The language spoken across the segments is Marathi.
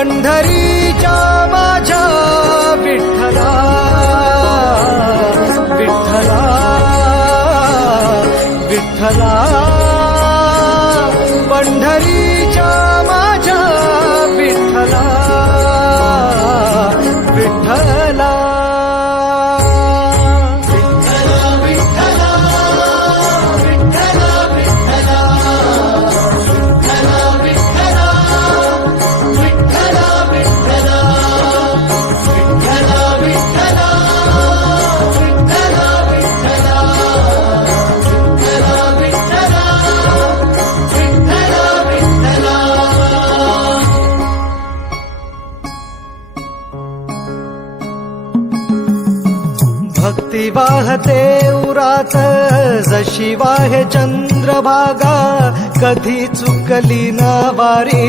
पंढरीच्या माझ्या विठ्ठला विठ्ठला विठ्ठला पंढरीच्या माझ्या विठ्ठला विठ्ठला भक्ती वाहते उरात जशी वाहे चंद्रभागा कधी चुकली ना वारी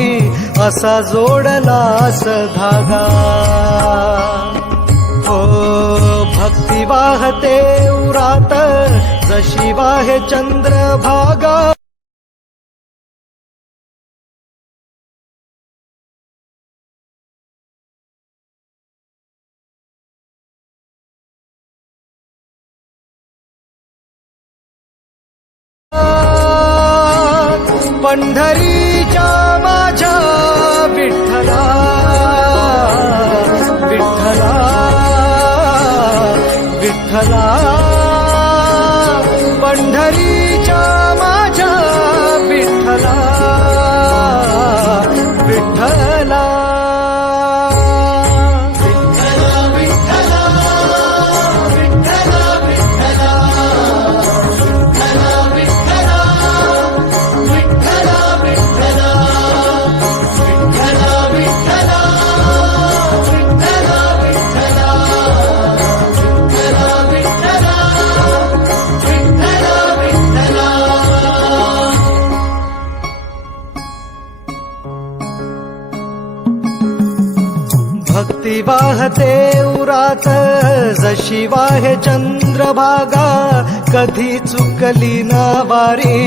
असा जोडलास धागा ओ भक्ती वाहते उरात जशी वाहे चंद्रभागा पंढरीच्या माझ्या विठ्ठला विठ्ठला विठ्ठला पंढरीच्या माझ्या विठ्ठला विठ्ठला भक्ती वाहते उरात जशी वाहे चंद्रभागा कधी चुकली ना वारी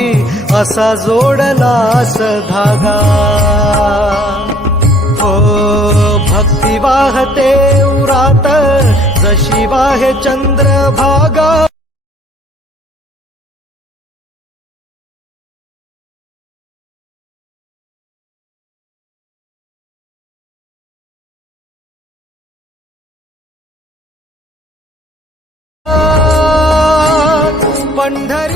असा जोडलास धागा ओ भक्ती वाहते उरात जशी वाहे चंद्रभागा पंढरी